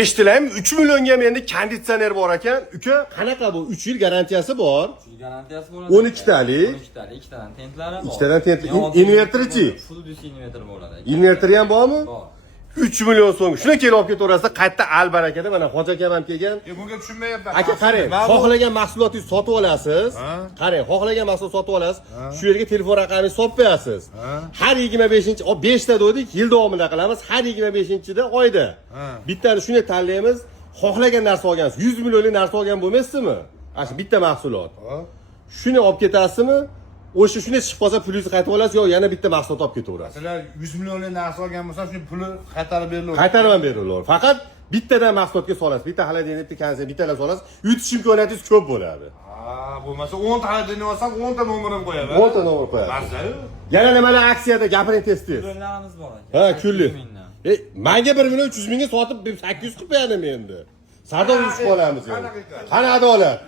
Eshitilaymi 3 millionga endi konditsioner bor ekan. Uka, qanaqa bu? 3 yil garantiyasi bor. 3 yil garantiyasi bo'ladi. 12 talik. 12 talik, 2 tadan tentlari bor. 2 tadan tentli. Inverterichi? Full dus inverter bo'ladi. Inverteri ham bormi? Bor. 3 million so'm. Shuna kelib olib ketaverasizlar. Qayerda albarakada mana Hoji akam ham kelgan. Bunga tushunmayapman. Aka qarang, xohlagan mahsulotingizni sotib olasiz. Qarang, xohlagan mahsulot sotib olasiz. Shu yerga telefon raqamingizni solib qo'yasiz. Har 25-chi, 5 ta dedik, yil davomida qilamiz. Har 25-da oyda. Bittani shunday tanlaymiz. Xohlagan narsa olgansiz. 100 millionlik narsa olgan bo'lmaysizmi? Ana bitta mahsulot. Shuni olib ketasizmi? O'sha shunday chiqib qolsa pulingizni qaytib olasiz yo yana bitta mahsulot olib ketaverasiz. Masalan 100 millionlik narsa olgan bo'lsam, shuni puli qaytarib beriladi. Qaytarib ham beriladi. Faqat bittadan mahsulotga solasiz. Bitta xolodilnik, bitta konserv, bittalar solasiz. Yutish imkoniyatingiz ko'p bo'ladi. Bo'lmasa 10 ta xolodilnik olsam 10 ta nomerini qo'yaman. 10 ta nomer qo'yasiz. Mazza-yu. Yana nimalar aksiyada gapiring tez. Kunlarimiz bor aka. Ha, kunlik. Menga 1 million 300 mingga sotib 800 qilib berdim endi. Savdo urishib qolamiz endi. Qani adolat?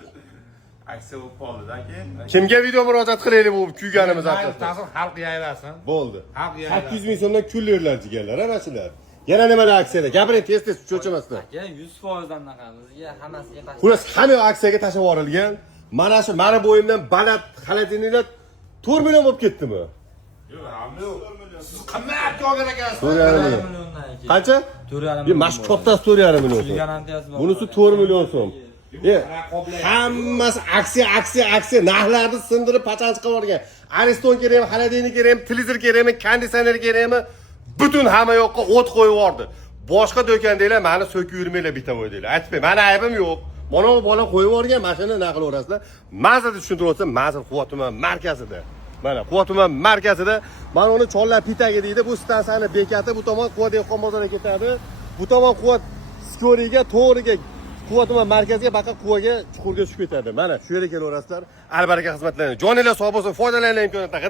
Aksiya bo'lib qoldi aka. Kimga video murojaat qilaylik bu kuyganimiz haqida? Ta'sir xalq yayrasin. Bo'ldi. Xalq yayrasin. 800 ming so'mdan kullerlar jigarlar, mana shular. Yana nimalar aksiyada? Gapiring tez cho'chimasdan. Aka 100% dan naqamizga hammasiga tashlab. Xullas hamma aksiyaga tashlab yuborilgan. Mana shu meni bo'yimdan baland xolodilniklar 4 million bo'lib ketdimi? Yo'q, yo'q. Siz qimmatga olgan ekansiz. 4,5 million. Qancha? 4,5 Bir mashq kattasi 4,5 million so'm. garantiyasi bor. Bunisi 4 million so'm. Hammasi aksiya narxlarni sindirib pachanch qilib yuborgan. Ariston kerakmi, xolodilnik kerakmi, televizor kerakmi, konditsioner kerakmi? Butun hamma yoqqa o't qo'yib yubordi. Boshqa do'kondaglar meni so'kib yurmanglar bitta voydanglar. Aytmay, meni aybim yo'q. Mana bu bola qo'yib yuborgan, mashina naql o'rasizlar. Mazada tushuntirib o'tsam, Mazir Quva tuman markazida. Mana Quva tuman markazida, mana uni chollar pitagi deydi. Bu stansiyani bekati bu tomon Quva dehqon bozoriga ketadi. Bu tomon Quva skoriga, to'g'riga Quva tuman markaziga, baqa Quvaga chuqurga tushib ketadi. Mana shu yerga kelaverasizlar. Albaraka xizmatlaring. Joninglar sog' bo'lsin, foydalaninglar imkoniyatdan.